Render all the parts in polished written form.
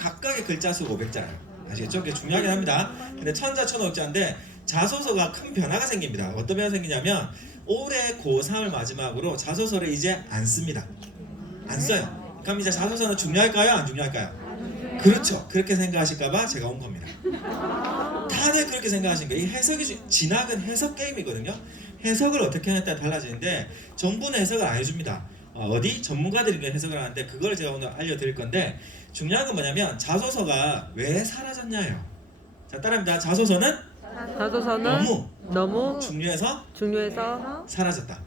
각각의 글자 수 500자예요. 아시겠죠? 그게 중요하긴 합니다. 근데 천자 천억자인데 자소서가 큰 변화가 생깁니다. 어떤 변화가 생기냐면 올해 고3을 마지막으로 자소서를 이제 안 씁니다. 안 써요. 그럼 이제 자소서는 중요할까요? 안 중요할까요? 그렇죠. 그렇게 생각하실까봐 제가 온 겁니다. 다들 그렇게 생각하시는 거예요. 이 해석이 진학은 해석 게임이거든요. 해석을 어떻게 하냐에 따라 달라지는데 정부는 해석을 안 해줍니다. 어디 전문가들이 해석을 하는데 그걸 제가 오늘 알려드릴 건데 중요한 건 뭐냐면 자소서가 왜 사라졌냐예요. 자, 따라합니다. 자소서는 너무 중요해서 사라졌다.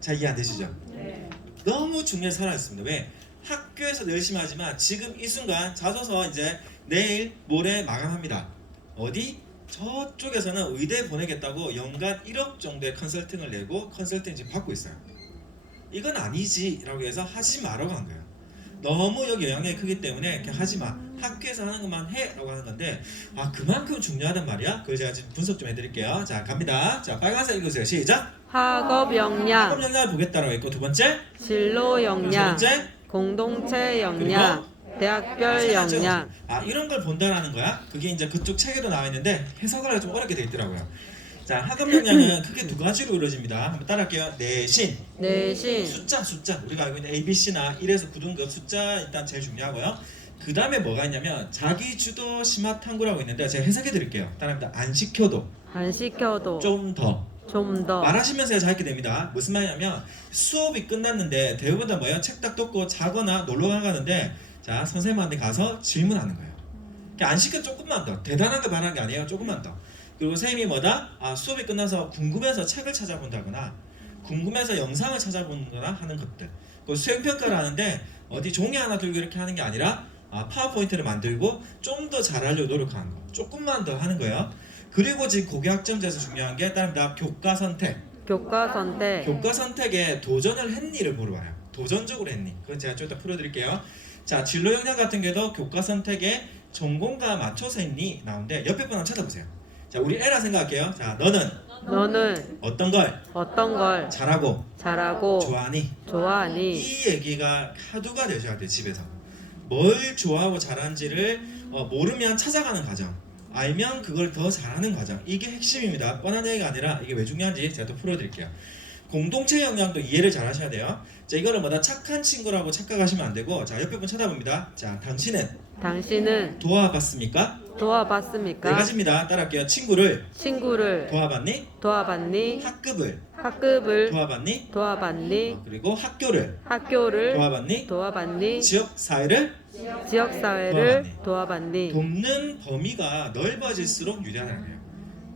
자, 이해 안 되시죠? 너무 중요해서 사라졌습니다. 왜? 학교에서도 열심히 하지만 지금 이 순간 자소서 이제 내일 모레 마감합니다. 어디? 저쪽에서는 의대 보내겠다고 연간 1억 정도의 컨설팅을 내고 컨설팅 지금 받고 있어요. 이건 아니지 라고 해서 하지 말라고 한 거예요. 너무 여기 영향이 크기 때문에 그냥 하지 마. 학교에서 하는 것만 해 라고 하는 건데 그만큼 중요하단 말이야. 그걸 제가 지금 분석 좀 해드릴게요. 자, 갑니다. 자, 빨간색 읽으세요. 시작. 학업 역량, 학업 역량을 보겠다라고 했고, 두 번째 진로 세 역량, 번째 공동체 역량, 대학별 역량. 이런 걸 본다라는 거야. 그게 이제 그쪽 책에도 나와 있는데 해석을 하기 좀 어렵게 돼 있더라고요. 자, 학업 역량은 크게 두 가지로 이루어집니다. 한번 따라할게요. 내신, 숫자. 우리가 알고 있는 ABC나 1에서 9등급 숫자 일단 제일 중요하고요. 그 다음에 뭐가 있냐면 자기주도 심화탐구라고 있는데 제가 해석해 드릴게요. 따라합니다. 안 시켜도 좀 더 말하시면서 해서 하게 됩니다. 무슨 말이냐면 수업이 끝났는데 대부분 다 뭐예요? 책 딱 덮고 자거나 놀러 가는데 자, 선생님한테 가서 질문하는 거예요. 안 시켜 조금만 더. 대단한 거 바라는 게 아니에요. 조금만 더. 그리고 선생님이 뭐다? 수업이 끝나서 궁금해서 책을 찾아본다거나 궁금해서 영상을 찾아본거나 하는 것들. 그 수행평가를 하는데 어디 종이 하나 들고 이렇게 하는 게 아니라 파워포인트를 만들고 좀 더 잘하려고 노력하는 거. 조금만 더 하는 거예요. 그리고 지금 고교학점제에서 중요한 게 따릅니다. 교과 선택에 도전을 했니를 물어봐요. 도전적으로 했니? 그건 제가 좀 이따 풀어드릴게요. 자, 진로 역량 같은 게도 교과 선택에 전공과 맞춰서 했니? 나오는데 옆에 분 한번 찾아보세요. 자, 우리 에라 생각할게요. 자, 너는 어떤 걸 잘하고 좋아하니? 이 얘기가 하두가 되셔야 돼요. 집에서 뭘 좋아하고 잘하는지를 모르면 찾아가는 과정, 알면 그걸 더 잘하는 과정, 이게 핵심입니다. 뻔한 얘기가 아니라 이게 왜 중요한지 제가 또 풀어드릴게요. 공동체 역량도 이해를 잘 하셔야 돼요. 자, 이거는 뭐다? 착한 친구라고 착각하시면 안 되고, 자, 옆에 분 쳐다봅니다. 자, 당신은 도와봤습니까? 네 가지입니다. 따라할게요. 친구를 도와봤니? 학급을 도와봤니? 그리고 학교를 도와봤니? 지역사회를 도와봤니? 돕는 범위가 넓어질수록 유리하다는 거예요.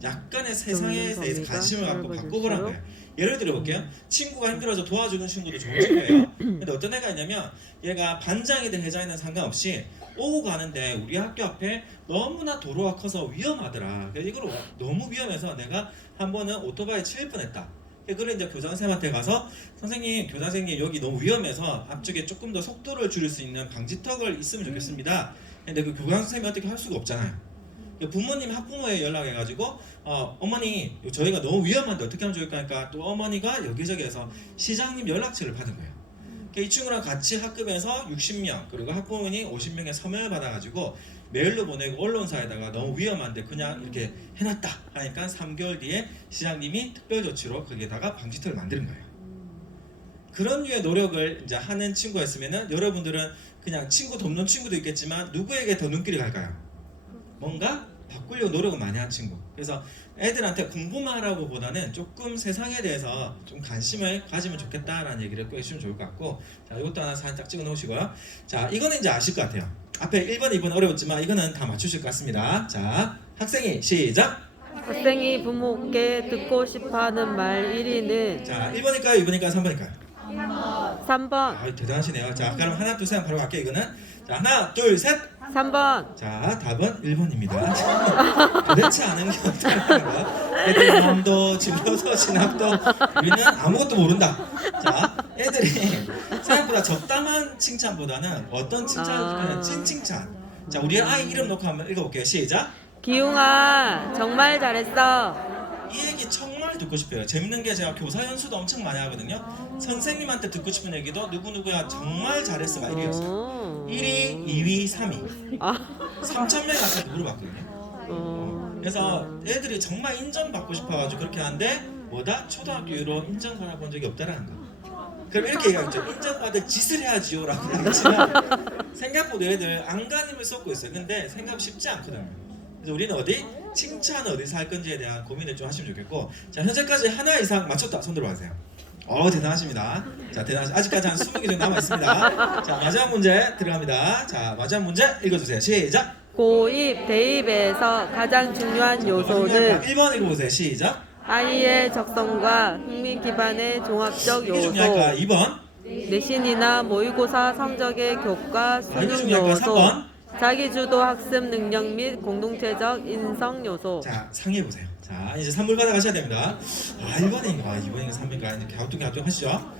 약간의 세상에 대해서 관심을 갖고 바꿔보라는 거예요. 예를 들어 볼게요. 친구가 힘들어서 도와주는 친구도 좋은 친구예요. 근데 어떤 애가 있냐면 얘가 반장이든 회장이든 상관없이 오고 가는데 우리 학교 앞에 너무나 도로가 커서 위험하더라. 그래서 이걸 너무 위험해서 내가 한 번은 오토바이 칠 뻔했다. 그래 이제 교장선생님한테 가서 교장선생님 여기 너무 위험해서 앞쪽에 조금 더 속도를 줄일 수 있는 방지턱을 있으면 좋겠습니다. 근데 그 교장선생님이 어떻게 할 수가 없잖아요. 부모님 학부모에 연락해가지고 어머니 저희가 너무 위험한데 어떻게 하면 좋을까 하니까 또 어머니가 여기저기에서 시장님 연락처를 받은 거예요. 이 친구랑 같이 학급에서 60명 그리고 학부모님 50명의 서명을 받아가지고 메일로 보내고 언론사에다가 너무 위험한데 그냥 이렇게 해놨다 하니까 3개월 뒤에 시장님이 특별조치로 거기에다가 방지턱을 만드는 거예요. 그런 류의 노력을 이제 하는 친구가 있으면은 여러분들은 그냥 친구 돕는 친구도 있겠지만 누구에게 더 눈길이 갈까요? 뭔가 바꾸려고 노력을 많이 한 친구. 그래서 애들한테 공부만 하라고 보다는 조금 세상에 대해서 좀 관심을 가지면 좋겠다라는 얘기를 꼭 해주시면 좋을 것 같고, 자, 이것도 하나 살짝 찍어 놓으시고요. 자, 이거는 이제 아실 것 같아요. 앞에 1번, 2번 어려웠지만 이거는 다 맞추실 것 같습니다. 자, 학생이 시작! 학생이 부모께 듣고 싶어하는 말 1위는 자, 1번일까요? 2번일까요? 3번일까요? 3번. 대단하시네요. 자, 그럼 하나, 둘, 셋 바로 갈게요. 이거는 자, 하나, 둘, 셋! 3번. 자, 답은 1번입니다. 도대체 아는 게 없다는 애들 마음도 진로도 진학도 우리는 아무것도 모른다. 자, 애들이 생각보다 적당한 칭찬보다는 어떤 칭찬을 찐칭찬. 자, 우리 아이 이름 놓고 한번 읽어볼게요. 시작. 기웅아 정말 잘했어. 이 얘기 정말 정말 듣고 싶어요. 재밌는 게 제가 교사 연수도 엄청 많이 하거든요. 선생님한테 듣고 싶은 얘기도 누구누구야 정말 잘했어가 1위였어요. 1위, 2위, 3위. 아. 3,000명한테 물어봤거든요. 그래서 애들이 정말 인정받고 싶어가지고 그렇게 하는데 뭐다? 초등학교 이후로 인정받아본 적이 없다라는 거. 그럼 이렇게 얘기하죠. 인정받을 짓을 해야지요 라고 얘기하지만 생각보다 애들 안간힘을 쏟고 있어요. 근데 생각 쉽지 않거든요. 그래서 우리는 어디? 칭찬 어디서 할 건지에 대한 고민을 좀 하시면 좋겠고, 자 현재까지 하나 이상 맞췄다 손 들어가세요. 대단하십니다. 자 아직까지 한 20개 정도 남아 있습니다. 자 마지막 문제 들어갑니다. 자 마지막 문제 읽어주세요. 시작. 고입, 대입에서 가장 중요한 요소는 1번 읽어보세요. 시작. 아이의 적성과 흥미 기반의 종합적 이게 중요할까? 요소, 2번. 내신이나 모의고사 성적의 교과 이게 수능 중요할까? 요소, 3번. 자기주도 학습 능력 및 공동체적 인성 요소. 자 상의해 보세요. 자 이제 선물 받아가셔야 됩니다. 1번인가 2번인가 3번인가 이렇게 갸우뚱 하시죠.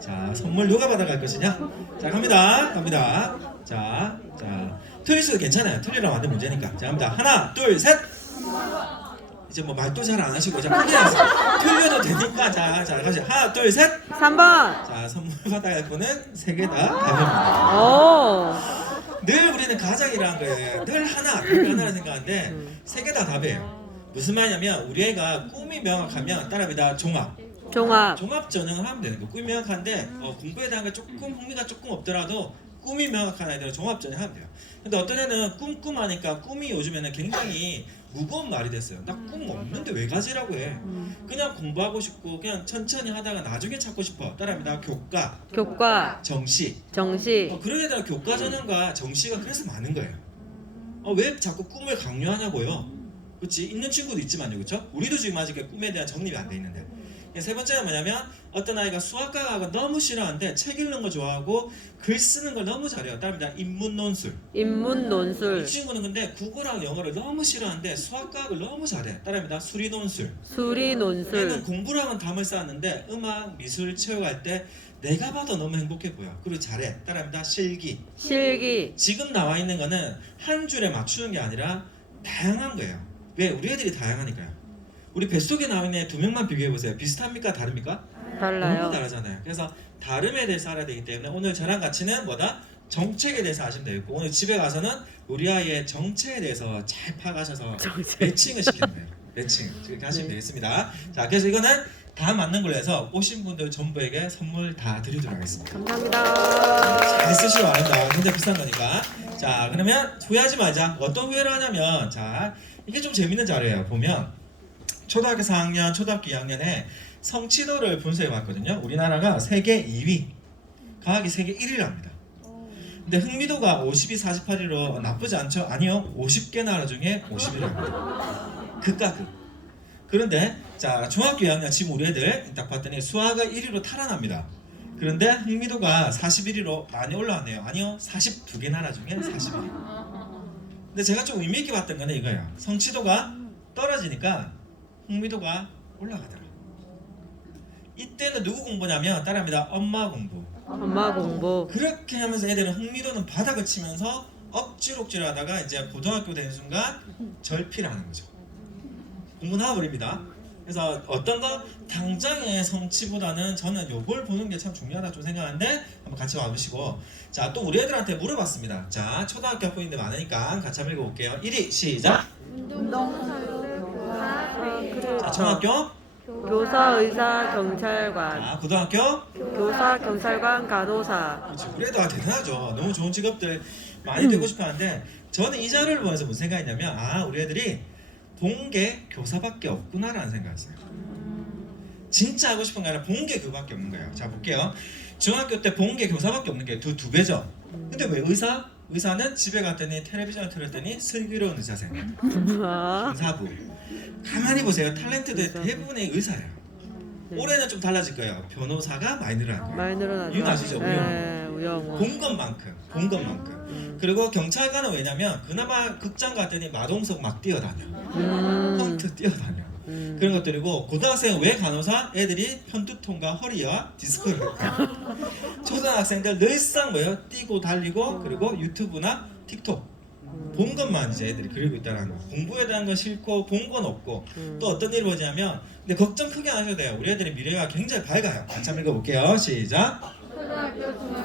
자 선물 누가 받아갈 것이냐? 자 갑니다. 자 틀릴 수도 괜찮아요. 틀리라고 만든 문제니까. 자 갑니다. 하나 둘 셋. 이제 뭐 말도 잘 안 하시고 자 포기하세요. 틀려도 되니까 자 가시. 하나 둘 셋. 3번. 자 선물 받아갈 거는 3개 다 답입니다. 오. 늘 우리는 가장이라는 거예요. 늘 하나를 생각하는데 3개 다 답이에요. 무슨 말이냐면 우리 애가 꿈이 명확하면 따라합니다. 종합 전형을 하면 되는 거예요. 꿈이 명확한데 공부에 대한 게 조금 흥미가 조금 없더라도 꿈이 명확한 아이들은 종합 전형 하면 돼요. 근데 어떤 애는 꿈하니까 꿈이 요즘에는 굉장히 무거운 말이 됐어요. 나 꿈 없는데 왜 가지라고 해. 그냥 공부하고 싶고 그냥 천천히 하다가 나중에 찾고 싶어. 따라합니다. 교과 정시 그런 애들은 교과 전형과 정시가 그래서 많은 거예요. 왜 자꾸 꿈을 강요하냐고요. 그렇지? 있는 친구도 있지만요. 그렇죠? 우리도 지금 아직 꿈에 대한 정립이 안 돼 있는데. 세 번째는 뭐냐면 어떤 아이가 수학과가 너무 싫어하는데 책 읽는 거 좋아하고 글 쓰는 걸 너무 잘해요. 따라합니다. 인문논술. 이 친구는 근데 국어랑 영어를 너무 싫어하는데 수학과학을 너무 잘해. 따라합니다. 수리논술. 얘는 공부랑은 담을 쌓았는데 음악, 미술, 체육할 때 내가 봐도 너무 행복해 보여. 그리고 잘해. 따라합니다. 실기. 지금 나와 있는 거는 한 줄에 맞추는 게 아니라 다양한 거예요. 왜? 우리 애들이 다양하니까요. 우리 뱃속에 나와 있는 2명만 비교해보세요. 비슷합니까? 다릅니까? 달라요. 너무 다르잖아요. 그래서 다름에 대해서 알아야 되기 때문에 오늘 저랑 같이는 뭐다? 정책에 대해서 아시면 되겠고 오늘 집에 가서는 우리 아이의 정체에 대해서 잘 파가셔서 매칭을 시키는 거예요. 매칭 이렇게 하시면 되겠습니다. 자 그래서 이거는 다 맞는 걸로 해서 오신 분들 전부에게 선물 다 드리도록 하겠습니다. 감사합니다. 잘 쓰시고 말입니다. 굉장히 비싼 거니까. 자 그러면 후회하지 말자. 어떤 후회를 하냐면 자 이게 좀 재밌는 자료예요. 보면 초등학교 4학년, 초등학교 2학년에 성취도를 분석해 봤거든요. 우리나라가 세계 2위, 과학이 세계 1위를 합니다. 근데 흥미도가 52, 48위로 나쁘지 않죠? 아니요. 50개 나라 중에 50위를 합니다. 극과 극. 그런데 자 중학교 2학년 지금 우리 애들 딱 봤더니 수학을 1위로 탈환합니다. 그런데 흥미도가 41위로 많이 올라왔네요. 아니요. 42개 나라 중에 41위. 근데 제가 좀 의미 있게 봤던 거는 이거예요. 성취도가 떨어지니까 흥미도가 올라가더라. 이때는 누구 공부냐면 따라합니다. 엄마 공부. 그렇게 하면서 애들은 흥미도는 바닥을 치면서 억지로 하다가 이제 고등학교 되는 순간 절필하는 거죠. 공부 나와버립니다. 그래서 어떤 거 당장의 성취보다는 저는 요걸 보는 게 참 중요하다 좀 생각하는데 한번 같이 와보시고 자 또 우리 애들한테 물어봤습니다. 자 초등학교 학부모님들 많으니까 같이 한번 읽어볼게요. 1위 시작. 자 중학교 교사, 의사, 경찰관. 자 고등학교 교사, 경찰관, 간호사. 그렇죠. 우리 애들 대단하죠. 너무 좋은 직업들 많이 되고 싶어하는데 저는 이 자료를 보면서 무슨 생각이냐면 우리 애들이 본 게 교사밖에 없구나라는 생각이었어요. 진짜 하고 싶은 게 아니라 본 게 그거밖에 없는 거예요. 자 볼게요. 중학교 때 본 게 교사밖에 없는 게 두 배죠. 근데 왜 의사는 집에 갔더니 텔레비전을 틀었더니 슬기로운 의사생, 검사부. 가만히 보세요. 탤런트들 대부분의 의사예요. 올해는 좀 달라질 거예요. 변호사가 많이 늘어날 거예요. 많이 늘어나죠. 이거 아시죠? 우영우. 본 것만큼. 그리고 경찰관은 왜냐면 그나마 극장 갔더니 마동석 막 뛰어다녀. 펑트 뛰어다녀. 그런 것들이고 고등학생은 왜 간호사? 애들이 편두통과 허리와 디스크를 겪어요. 초등학생들 늘상 뭐예요? 뛰고 달리고 그리고 유튜브나 틱톡 본 것만 이제 애들이 그리고 있다는 거. 공부에 대한 건 싫고 본 건 없고 또 어떤 일을 보냐면 근데 걱정 크게 안 하셔도 돼요. 우리 애들의 미래가 굉장히 밝아요. 같이 한번 읽어볼게요. 시작.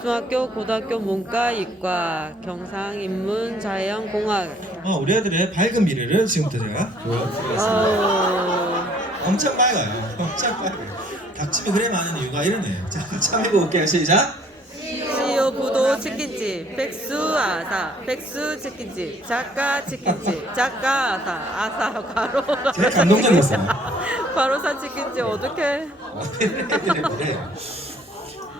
중학교, 고등학교 문과, 이과, 경상, 인문, 자연, 공학. 우리 애들의 밝은 미래를 지금부터 제가 보여드리겠습니다. 엄청 밝아요. 엄청 밝아요. 닭집이 그래 많은 이유가 이러네요. 자, 한참 읽어볼게요. 시작. CEO 부도 치킨집, 백수 아사, 백수 치킨집, 작가 치킨집, 작가 아사 과로사. 제가 감동적이었어요. 과로사 치킨집 어떡해? 애들이 그래요.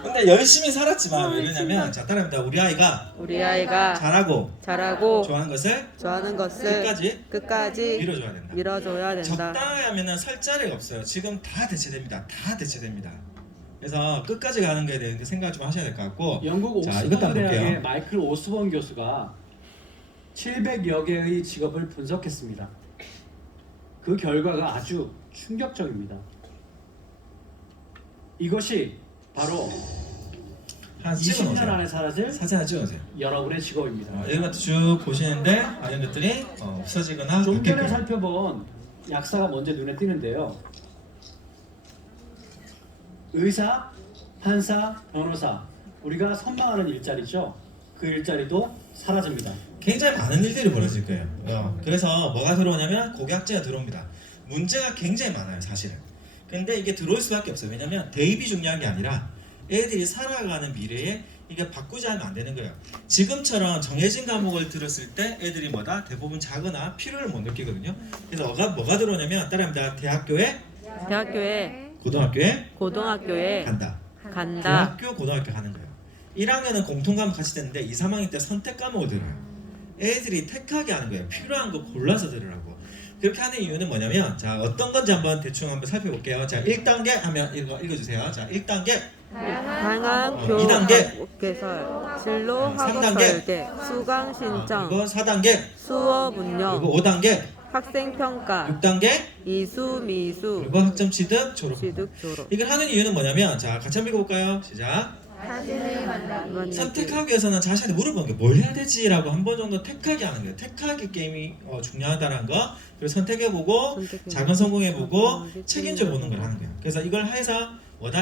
근데 열심히 살았지만 왜 그러냐면 자 따라합니다. 우리 아이가 잘하고 좋아하는 것을 끝까지 밀어줘야 된다. 적당히 하면은 설 자리가 없어요. 지금 다 대체됩니다. 그래서 끝까지 가는 거에 대해 생각을 좀 하셔야 될 것 같고. 영국 자, 이것도 옥스퍼드 한번 대학의 볼게요. 마이클 오스본 교수가 700여 개의 직업을 분석했습니다. 그 결과가 아주 충격적입니다. 이것이 바로 한 20년 찍어놓으세요. 안에 사라질 사진 하나 찍어놓으세요. 여러분의 직업입니다. 이것도 쭉 보시는데 이런 것들이 없어지거나 좀 전에 바뀌고. 살펴본 약사가 먼저 눈에 띄는데요. 의사, 판사, 변호사, 우리가 선망하는 일자리죠. 그 일자리도 사라집니다. 굉장히 많은 일들이 벌어질 거예요. 그래서 뭐가 들어오냐면 고교학제가 들어옵니다. 문제가 굉장히 많아요, 사실은. 근데 이게 들어올 수밖에 없어요. 왜냐면 대입이 중요한 게 아니라 애들이 살아가는 미래에 이게 바꾸지 않으면 안 되는 거예요. 지금처럼 정해진 과목을 들었을 때 애들이 대부분 자거나 필요를 못 느끼거든요. 그래서 뭐가 들어오냐면 따라합니다. 대학교에 고등학교에 간다. 대학교, 고등학교 가는 거예요. 1학년은 공통 과목 같이 듣는데 2, 3학년 때 선택 과목을 들어요. 애들이 택하게 하는 거예요. 필요한 거 골라서 들으라고. 그렇게 하는 이유는 뭐냐면 자 어떤 건지 한번 대충 한번 살펴볼게요. 자 1단계 하면 읽어주세요. 자 1단계 다양한 2단계 개설, 진로 학업 3단계 설계, 수강 신청, 그리고 4단계 수업 운영, 그리고 5단계 학생 평가, 6단계 이수 미수, 그리고 학점 취득 졸업. 졸업. 이걸 하는 이유는 뭐냐면 자 같이 한번 읽어볼까요? 시작. 선택하기 위해서는 자신한테 물어보는 게 뭘 해야 되지라고 한 번 정도 택하게 하는 거예요. 택하기 게임이 중요하다는 거. 그리고 선택해보고 작은 성공해보고 책임져보는 걸 하는 거예요. 그래서 이걸 해서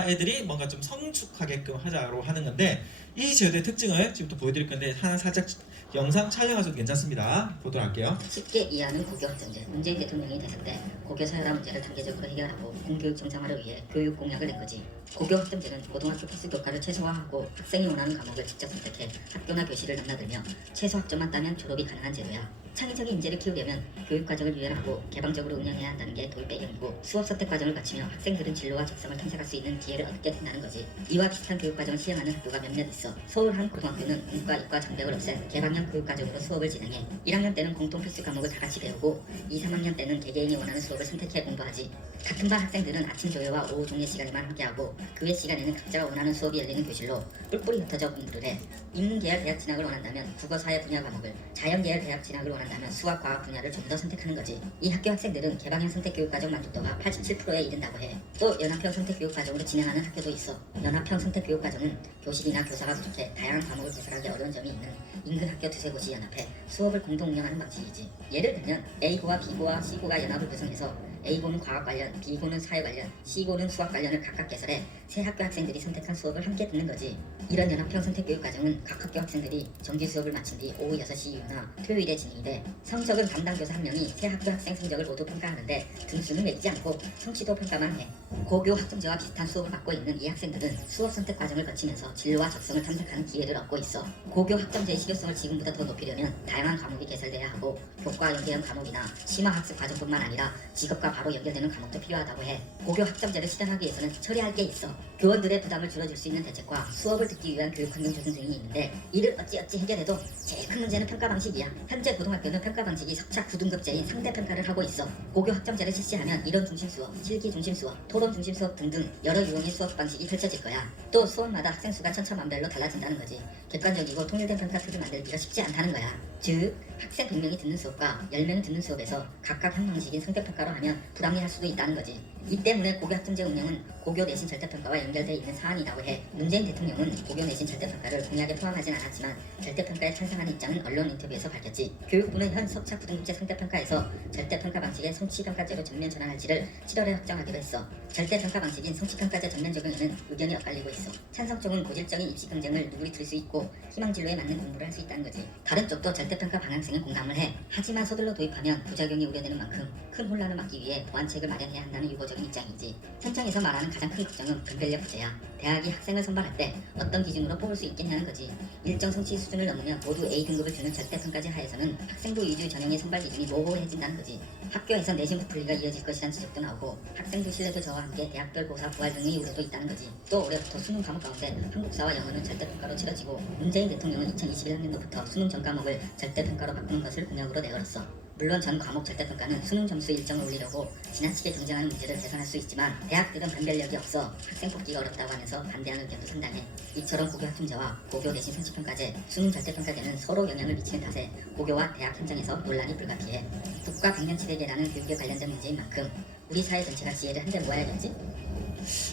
애들이 뭔가 좀 성숙하게끔 하자고 하는 건데 이 제도의 특징을 지금부터 보여드릴 건데 하나 살짝 영상 촬영하셔도 괜찮습니다. 보도록 할게요. 쉽게 이해하는 고교 학생제. 문재인 대통령이 됐을 때 고교 사회화 문제를 단계적으로 해결하고 공교육 정상화를 위해 교육 공약을 낸 거지. 고교 학점제는 고등학교 필수 교과를 최소화하고 학생이 원하는 과목을 직접 선택해 학교나 교실을 넘나들며 최소 학점만 따면 졸업이 가능한 제도야. 창의적인 인재를 키우려면 교육 과정을 유연하고 개방적으로 운영해야 한다는 게 도입 배경이고 수업 선택 과정을 거치며 학생들은 진로와 적성을 탐색할 수 있는 기회를 얻게 된다는 거지. 이와 비슷한 교육 과정을 시행하는 학교가 몇몇 있어. 서울 한 고등학교는 문과, 이과 장벽을 없앤 개방형 교육 과정으로 수업을 진행해 1학년 때는 공통 필수 과목을 다 같이 배우고 2, 3학년 때는 개개인이 원하는 수업을 선택해 공부하지. 같은 반 학생들은 아침 조회와 오후 종례 시간에만 함께하고 그 외 시간에는 각자가 원하는 수업이 열리는 교실로 뿔뿔이 흩어져 공부를 해. 인문계열 대학 진학을 원한다면 국어, 사회 분야 과목을, 자연계열 대학 진학을 원한다면 수학, 과학 분야를 좀 더 선택하는 거지. 이 학교 학생들은 개방형 선택교육과정 만족도가 87%에 이른다고 해. 또 연합형 선택교육과정으로 진행하는 학교도 있어. 연합형 선택교육과정은 교실이나 교사가 부족해 다양한 과목을 개설하기 어려운 점이 있는 인근 학교 두세 곳이 연합해 수업을 공동 운영하는 방식이지. 예를 들면 A고와 B고와 C고가 연합을 구성해서 A고는 과학 관련, B고는 사회 관련, C고는 수학 관련을 각각 개설해 세 학교 학생들이 선택한 수업을 함께 듣는 거지. 이런 연합형 선택교육 과정은 각 학교 학생들이 정규 수업을 마친 뒤 오후 6시 이후나 토요일에 진행이 돼. 성적은 담당 교사 한 명이 세 학교 학생 성적을 모두 평가하는데 등수는 매기지 않고 성취도 평가만 해. 고교 학점제와 비슷한 수업을 받고 있는 이 학생들은 수업 선택 과정을 거치면서 진로와 적성을 탐색하는 기회를 얻고 있어. 고교 학점제의 실효성을 지금보다 더 높이려면 다양한 과목이 개설돼야 하고 교과 연계형 과목이나 심화 학습 과정뿐만 아니라 직업과 바로 연결되는 과목도 필요하다고 해. 고교 학점제를 실현하기 위해서는 처리할 게 있어. 교원들의 부담을 줄여줄 수 있는 대책과 수업을 듣기 위한 교육 환경 조성 등이 있는데 이를 어찌 해결해도 제일 큰 문제는 평가 방식이야. 현재 고등학교는 평가 방식이 석차 9등급제인 상대 평가를 하고 있어. 고교 학점제를 실시하면 이론 중심 수업, 실기 중심 수업, 토론 중심 수업 등등 여러 유형의 수업 방식이 펼쳐질 거야. 또 수업마다 학생 수가 천차만별로 달라진다는 거지. 객관적이고 통일된 평가 틀을 만들기가 쉽지 않다는 거야. 즉 학생 100명이 듣는 수업과 10명이 듣는 수업에서 각각 한 방식인 상대 평가로 하면 불합리할 수도 있다는 거지. 이 때문에 고교 학점제 운영은 고교 내신 절대평가와 연결되어 있는 사안이라고 해 문재인 대통령은 고교 내신 절대평가를 공약에 포함하진 않았지만 절대평가에 찬성하는 입장은 언론 인터뷰에서 밝혔지. 교육부는 현 석차 부등급제 상대평가에서 절대평가 방식의 성취평가제로 전면 전환할지를 7월에 확정하기로 했어. 절대평가 방식인 성취평가제 전면 적용에는 의견이 엇갈리고 있어. 찬성 쪽은 고질적인 입시 경쟁을 누그러뜨릴 수 있고 희망 진로에 맞는 공부를 할 수 있다는 거지. 다른 쪽도 절대평가 방향성에 공감을 해. 하지만 서둘러 도입하면 부작용이 우려되는 만큼 큰 혼란을 막기 위해 보완책을 마련해야 한다는 유보적인 입장이지. 현장에서 말하는 가장 큰 걱정은 분별력 부재야. 대학이 학생을 선발할 때 어떤 기준으로 뽑을 수 있겠냐는 거지. 일정 성취 수준을 넘으면 모두 A등급을 주는 절대평가제 하에서는 학생부 위주 전형의 선발 기준이 모호해진다는 거지. 학교에서 내신 부풀리가 이어질 것이란 지적도 나오고 학생부 신뢰도 저와 함께 대학별 고사 부활 등의 우려도 있다는 거지. 또 올해부터 수능 과목 가운데 한국사와 영어는 절대평가로 치러지고 문재인 대통령은 2021학년도부터 수능 전 과목을 절대평가로 바꾸는 것을 공약으로 내걸었어. 물론 전 과목 절대평가는 수능 점수 일정을 올리려고 지나치게 경쟁하는 문제를 개선할 수 있지만 대학들은 변별력이 없어 학생 뽑기가 어렵다고 하면서 반대하는 의견도 상당해. 이처럼 고교 학점제와 고교 내신 성취평가제, 수능 절대평가제는 서로 영향을 미치는 탓에 고교와 대학 현장에서 논란이 불가피해. 국가 백년치대계라는 교육에 관련된 문제인 만큼 우리 사회 전체가 지혜를 한데 모아야겠지?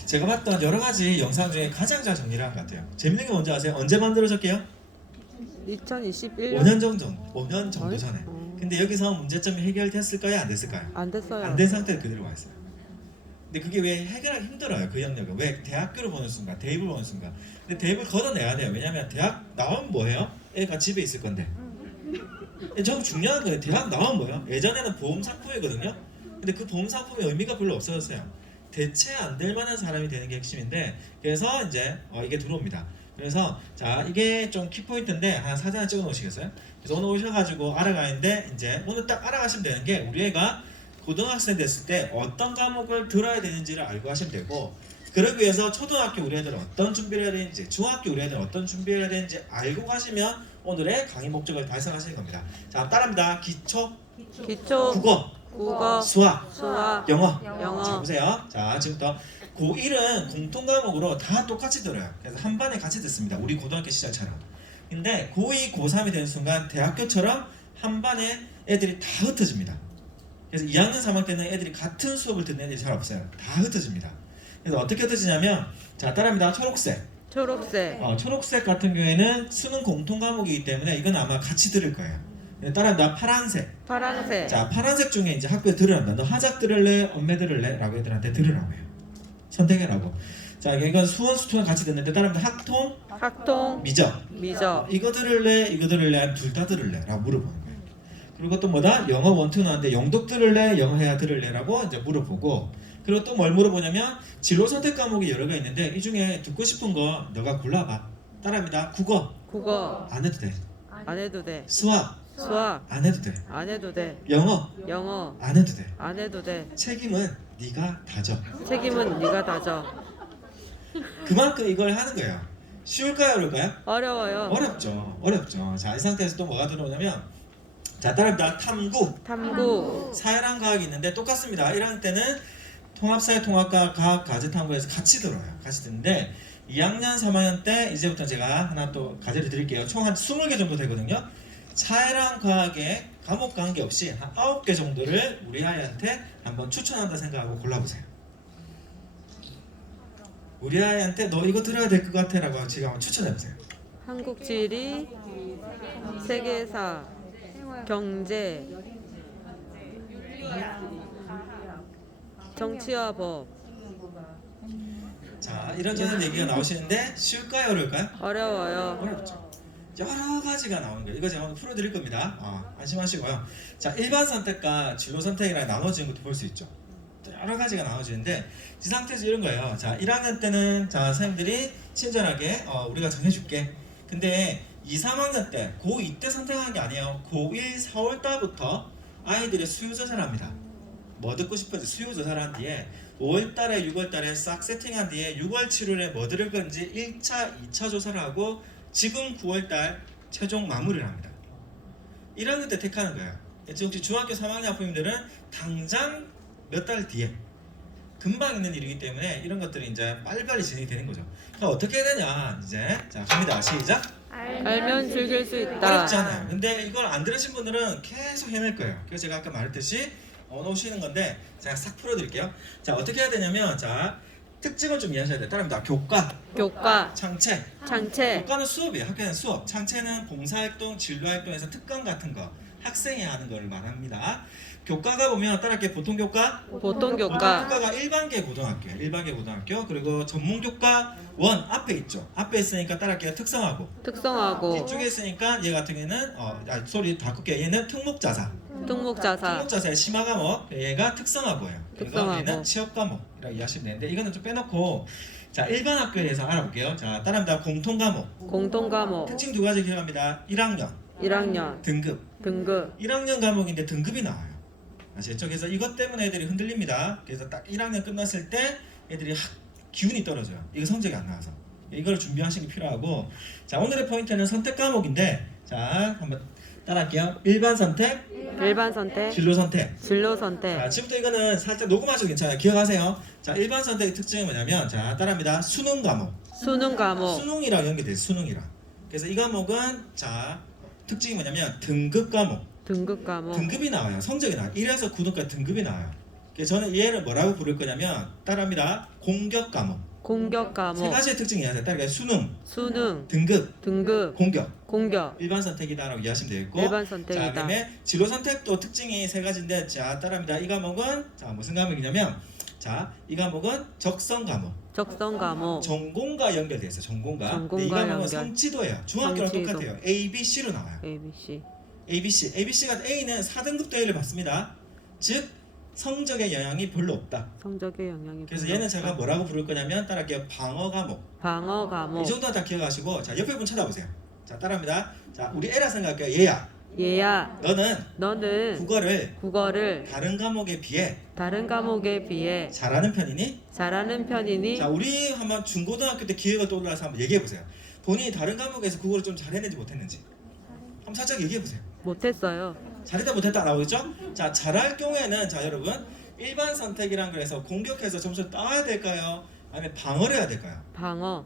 제가 봤던 여러 가지 영상 중에 가장 잘 정리를 한 것 같아요. 재밌는 게 뭔지 아세요? 언제 만들어졌게요? 2021년 5년 정도, 5년 정도 전에. 근데 여기서 문제점이 해결됐을까요? 안 됐을까요? 안 됐어요. 안 된 상태로 그대로 와 있어요. 근데 그게 왜 해결하기 힘들어요? 그 영역은 왜 대학교를 보는 순간, 대입을 보는 순간. 근데 대입을 걷어내야 돼요. 왜냐면 대학 나오면 뭐해요? 애가 집에 있을 건데. 좀 중요한 거예요. 대학 나오면 뭐예요? 예전에는 보험 상품이거든요. 근데 그 보험 상품의 의미가 별로 없어졌어요. 대체 안 될 만한 사람이 되는 게 핵심인데, 그래서 이제 이게 들어옵니다. 그래서 자, 이게 좀 키포인트인데 하나 사진 하나 찍어 놓으시겠어요? 그래서 오늘 오셔가지고 알아가는데 이제 오늘 딱 알아가시면 되는 게 우리 애가 고등학생 됐을 때 어떤 과목을 들어야 되는지를 알고 하시면 되고, 그러기 위해서 초등학교 우리 애들은 어떤 준비를 해야 되는지, 중학교 우리 애들은 어떤 준비를 해야 되는지 알고 가시면 오늘의 강의 목적을 달성하시는 겁니다. 자, 따라합니다. 기초, 기초, 국어, 수학, 영어. 영어. 자, 보세요. 자, 지금부터 고1은 공통 과목으로 다 똑같이 들어요. 그래서 한 반에 같이 듣습니다. 우리 고등학교 시절처럼. 근데 고2, 고3이 되는 순간 대학교처럼 한 반에 애들이 다 흩어집니다. 그래서 2학년, 3학년 때는 애들이 같은 수업을 듣는 애들이 잘 없어요. 다 흩어집니다. 그래서 어떻게 흩어지냐면, 자, 따라합니다. 초록색. 초록색 같은 경우에는 수능 공통 과목이기 때문에 이건 아마 같이 들을 거예요. 따라합니다. 파란색. 자, 파란색 중에 이제 학교에 들으란다. 너 하작 들을래? 엄매 들을래? 라고 애들한테 들으라고 해요. 선택해라고. 자, 이건 수원, 수투는 같이 듣는데 따라합니다. 학통, 미적. 이거 들을래? 이거 들을래? 둘 다 들을래? 라고 물어보는 거예요. 그리고 또 뭐다? 영어 원투 나왔는데 영독 들을래? 영어 해야 들을래? 라고 이제 물어보고, 그리고 또 뭘 물어보냐면 진로 선택 과목이 여러 개 있는데 이 중에 듣고 싶은 거 너가 골라봐. 따라합니다. 국어 안 해도 돼. 수학 안 해도 돼. 영어 안 해도 돼. 책임은 네가 다져. 그만큼 이걸 하는 거예요. 쉬울까요, 어려울까요? 어렵죠. 자, 이 상태에서 또 뭐가 들어오냐면, 자, 따라합니다. 탐구. 사회랑 과학이 있는데 똑같습니다. 1학년 때는 통합사회, 통합과학, 과학, 과제 탐구에서 같이 들어요. 같이 듣는데 2학년, 3학년 때 이제부터 제가 하나 또 과제를 드릴게요. 총 한 20개 정도 되거든요. 사회랑 과학에 과목 관계없이 한 9개 정도를 우리 아이한테 한번 추천한다 생각하고 골라보세요. 우리 아이한테 너 이거 들어야 될 것 같아 라고 지금 한번 추천해보세요. 한국 지리, 세계사, 경제, 정치와 법. 자, 이런저런 얘기가 나오시는데 쉬울까요, 어려울까요? 어렵죠. 여러 가지가 나오는 거예요. 이거 제가 오늘 풀어드릴 겁니다. 안심하시고요. 자, 일반 선택과 진로 선택이랑 나눠지는 것도 볼 수 있죠. 또 여러 가지가 나눠지는데 이 상태에서 이런 거예요. 자, 1학년 때는 자, 선생님들이 친절하게 우리가 정해줄게. 근데 2, 3학년 때 고2 때 선택한 게 아니에요. 고1 4월 달부터 아이들의 수요 조사를 합니다. 뭐 듣고 싶은지 수요 조사를 한 뒤에 5월 달에 6월 달에 싹 세팅한 뒤에 6월 7월에 뭐 들을 건지 1차, 2차 조사를 하고 지금 9월 달 최종 마무리를 합니다. 1학년 때 택하는 거예요. 지금 중학교 3학년 학부모님들은 당장 몇 달 뒤에 금방 있는 일이기 때문에 이런 것들이 이제 빨리빨리 진행이 되는 거죠. 그럼 어떻게 해야 되냐 이제 자 갑니다. 시작. 알면 즐길 수 있다. 어렵잖아요. 근데 이걸 안 들으신 분들은 계속 헤맬 거예요. 그래서 제가 아까 말했듯이 오시는 건데 제가 싹 풀어드릴게요. 자 어떻게 해야 되냐면 자 특징을 좀 이해하셔야 돼요. 따라합니다. 교과, 교과, 창체. 창체, 교과는 수업이에요. 학교는 수업. 창체는 봉사활동, 진로활동에서 특강 같은 거 학생이 하는 걸 말합니다. 교과가 보면 따라할게 보통 교과, 보통 교과, 교과가 일반계 고등학교예요. 일반계 고등학교. 그리고 전문 교과 원 앞에 있죠. 앞에 있으니까 따라할게요. 특성화고. 특성화고, 뒤쪽에 있으니까 얘 같은 경우에는 소리 바꿀게요. 얘는 특목자사. 특목자사, 특목자사의 심화 과목. 얘가 특성화고예요. 그리고 특성화고. 얘는 취업 과목이라고 이해하시면 되는데 이거는 좀 빼놓고 자 일반 학교에 대해서 알아볼게요. 자 따라합니다. 공통 과목. 공통 과목, 특징 두 가지 기억합니다. 1학년 1학년, 등급. 등급, 1학년 과목인데 등급이 나와요. 아시겠죠? 그래서 이것 때문에 애들이 흔들립니다. 그래서 딱 1학년 끝났을 때 애들이 기운이 떨어져요. 이거 성적이 안 나와서. 이걸 준비하시는 게 필요하고 자 오늘의 포인트는 선택 과목인데 자 한번 따라할게요. 일반 선택, 일반 선택, 진로 선택. 진로 선택, 자 지금부터 이거는 살짝 녹음하셔도 괜찮아요. 기억하세요. 자 일반 선택의 특징이 뭐냐면 자 따라합니다. 수능 과목. 수능 과목, 수능이랑 연계돼요. 수능이랑. 그래서 이 과목은 자 특징이 뭐냐면 등급 과목. 등급 과목, 등급이 나와요. 성적이 나와요. 1에서 9등까지 등급이 나와요. 그래서 저는 얘를 뭐라고 부를 거냐면 따라합니다. 공격 과목. 공격 세 과목, 가지의 특징이 있어요. 따라가 수능, 수능, 등급, 등급, 공격. 공격, 일반 선택이다라고 이해하시면 되겠고 일반 자 선택이다. 그다음에 진로 선택도 특징이 세 가지인데 자 따라합니다. 이 과목은 자 무슨 과목이냐면 자 이 과목은 적성 과목. 적성 과목, 전공과 연결돼 있어요. 전공과. 전공과 근데 이 과목은 연결. 성취도예요. 중학교랑 성취도. 똑같아요. A, B, C로 나와요. ABC, ABC. ABC가 A는 4등급 대회를 받습니다. 즉 성적에 영향이 별로 없다. 성적의 영향이 그래서 별로 얘는 없다. 제가 뭐라고 부를 거냐면 따라할게요. 방어 과목. 방어 과목, 이 정도 다 기억하시고 자 옆에 분 찾아보세요. 자 따라합니다. 자 우리 애라 생각할게요. 얘야. 얘야, 너는 너는 국어를 국어를 다른 과목에 비해 다른 과목에 비해 잘하는 편이니? 잘하는 편이니? 자 우리 한번 중고등학교 때 기회가 떠올라서 한번 얘기해 보세요. 본인이 다른 과목에서 국어를 좀 잘했는지 못했는지 한번 살짝 얘기해 보세요. 못했어요. 잘했다 못했다 나오겠죠? 자 잘할 경우에는 자 여러분 일반 선택이란 그래서 공격해서 점수를 따야 될까요? 아니면 방어를 해야 될까요? 방어,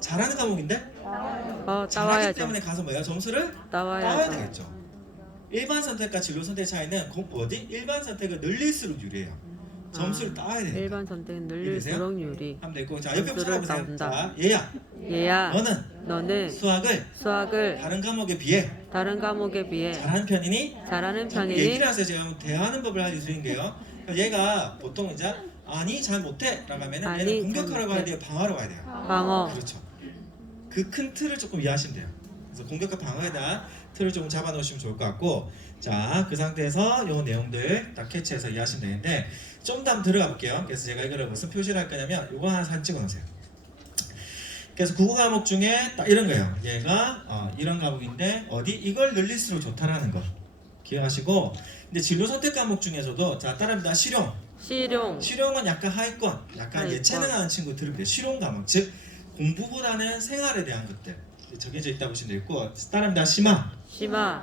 잘하는 과목인데 잘하기 따와야죠. 때문에 가서 뭐예요? 점수를 따야 따와야죠. 되겠죠. 일반 선택과 진로 선택 차이는 일반 선택은 늘릴수록 유리해요. 점수를 따야 되니까. 일반 선택은 늘릴수록 유리. 하면 되고 자 옆에 점수를 찾아보세요. 따온다. 자 얘야 얘야, 너는 수학을 수학을 다른 과목에 비해 다른 과목에 비해 잘하는 편이니? 잘하는 자꾸 편이니? 얘기를 하세요. 제가 한번 대화하는 법을 알려드린 게요. 얘가 보통 이제 아니 잘 못해 라고 하면은 아니, 얘는 잘 공격하러 못해. 가야 돼요? 방어하러 가야 돼요? 방어, 그렇죠. 그 큰 틀을 조금 이해하시면 돼요. 그래서 공격과 방어에다 틀을 조금 잡아 놓으시면 좋을 것 같고 자 그 상태에서 요 내용들 딱 캐치해서 이해하시면 되는데 좀 더 한번 들어가 볼게요. 그래서 제가 이거를 무슨 표시를 할 거냐면 요거 하나 사진 찍어 놓으세요. 그래서 국어 과목 중에 딱 이런 거예요. 얘가 이런 과목인데 어디 이걸 늘릴수록 좋다라는 거 기억하시고 근데 진로 선택 과목 중에서도 자 따라합니다. 실용, 실용은 약간 하위권, 약간 하위권. 예체능하는 친구 들을 때 실용 과목, 즉 공부보다는 생활에 대한 것들 정해져 있다고 보시면 되겠고 따라합니다. 심화,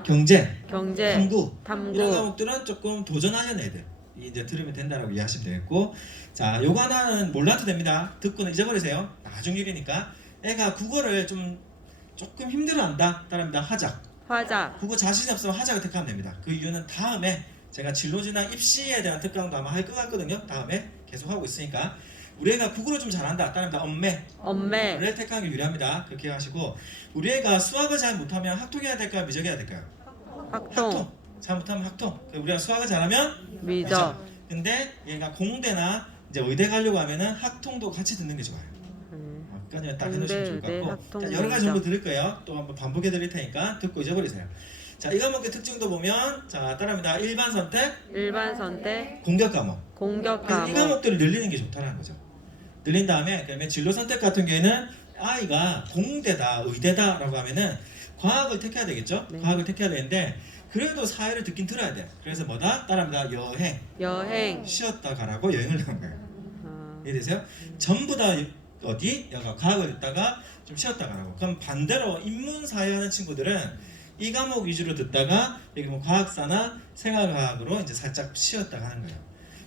경제, 경제, 탐구 탐구. 이런 과목들은 조금 도전하려는 애들 이제 들으면 된다라고 이해하시면 되겠고 자 요거 하나는 몰라도 됩니다. 듣고는 잊어버리세요. 나중 일이니까 애가 국어를 조금 힘들어한다 따라합니다. 화작, 국어 자신이 없으면 하자고 택하면 됩니다. 그 이유는 다음에 제가 진로지나 입시에 대한 특강도 아마 할 것 같거든요. 다음에 계속 하고 있으니까 우리 애가 국어를 좀 잘한다 따라합니다. 엄매, 를 택하는 게 유리합니다. 그렇게 하시고 우리 애가 수학을 잘 못하면 학통해야 될까요? 미적해야 될까요? 학통, 잘 못하면 학통. 우리가 수학을 잘하면 미적. 근데 얘가 공대나 이제 의대 가려고 하면은 학통도 같이 듣는 게 좋아요. 까지만 딱 해놓으시면 좋을 것 공대, 의대, 같고 학통, 자, 여러 가지 정도 미적. 들을 거예요. 또 한번 반복해 드릴 테니까 듣고 잊어버리세요. 자, 이 과목의 특징도 보면 자 따라합니다. 일반 선택, 일반 선택, 공격 과목. 공격 그래서 이 과목, 과목들을 늘리는 게 좋다는 거죠. 늘린 다음에 그다음에 진로 선택 같은 경우에는 아이가 공대다, 의대다라고 하면은 과학을 택해야 되겠죠. 네. 과학을 택해야 되는데 그래도 사회를 듣긴 들어야 돼. 그래서 뭐다? 따라합니다. 여행, 쉬었다 가라고 여행을 가는 거예요. 어, 이해되세요? 전부 다 어디? 여가 과학을 듣다가 좀 쉬었다 가라고. 그럼 반대로 인문사회 하는 친구들은 이 과목 위주로 듣다가 여기 뭐 과학사나 생활과학으로 이제 살짝 쉬었다 가는 거예요.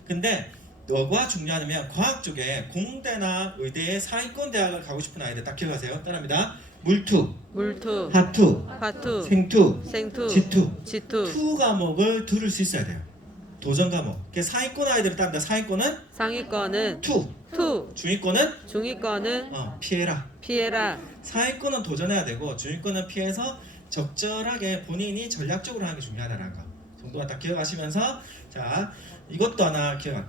근데 너가 중요하냐면 과학 쪽에 공대나 의대의 상위권 대학을 가고 싶은 아이들 딱 기억하세요. 따라합니다. 물투, 물투, 하투, 화투, 생투, 생투, 지투 지투, 투 과목을 들을 수 있어야 돼요. 도전 과목. 상위권 아이들을 딴다. 상위권은 상위권은 투, 투, 중위권은 중위권은 피해라. 피해라. 상위권은 도전해야 되고 중위권은 피해서 적절하게 본인이 전략적으로 하는 게 중요하다는 거 정도가 딱 기억하시면서 자 이것도 하나 기억할게요.